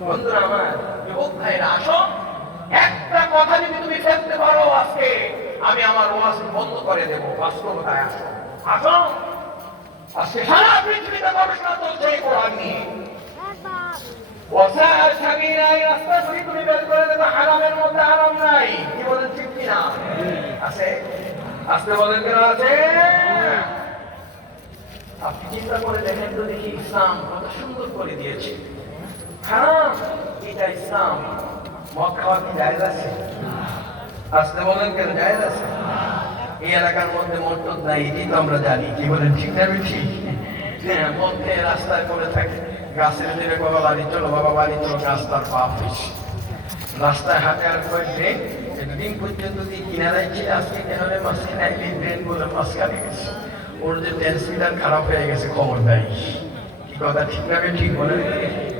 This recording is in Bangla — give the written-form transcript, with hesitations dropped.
বন্ধুরা আমার, যুবক ভাইরা, আসো, একটা কথা যদি তুমি ফেলতে পারো আজকে, আমি আমার ওয়াজ বন্ধ করে দেব। বাস্তবতায় আসো, আসো। আজকে সারা পৃথিবীতে গবেষণা চলছে এই কোরআন নিয়ে। ওয়াসাল সাবিরা, এই রাস্তা যদি তুমি বের করে দেবে, হারামের মধ্যে হারাম নাই। কি বলেন, ঠিক কিনা? আছে? আজকে বলেন কেন আছে? আপনি চিন্তা করে দেখেন তো দেখি, ইসলাম কত সুন্দর করে দিয়েছে। হারাম এটা ইসলাম। মদ খাওয়া কি জায়েজ আছে? আসতে বলেন কেন, জায়েজ আছে? এই এলাকার মধ্যে মদ টদ নাই, এটাই তো আমরা জানি। কি বলেন, ঠিক না? ঠিক। হ্যাঁ, মদ খেয়ে রাস্তায় পড়ে থাকে, গাছের দিকে বাবা বাড়ি চলো, বাবা বাড়ি চলো, গাছ তার পাপ হয়েছে। রাস্তায় হাঁটে আর কয়েছে, একদিন পর্যন্ত দিয়ে কিনারায় ছিল, আজকে কেন মাঝখানে ড্রেন বলে মাঝখানে গেছে। ওর যে ট্রান্সমিটার খারাপ হয়ে গেছে, খবর দেয়। কি কথা, ঠিক না? ঠিক বলেন।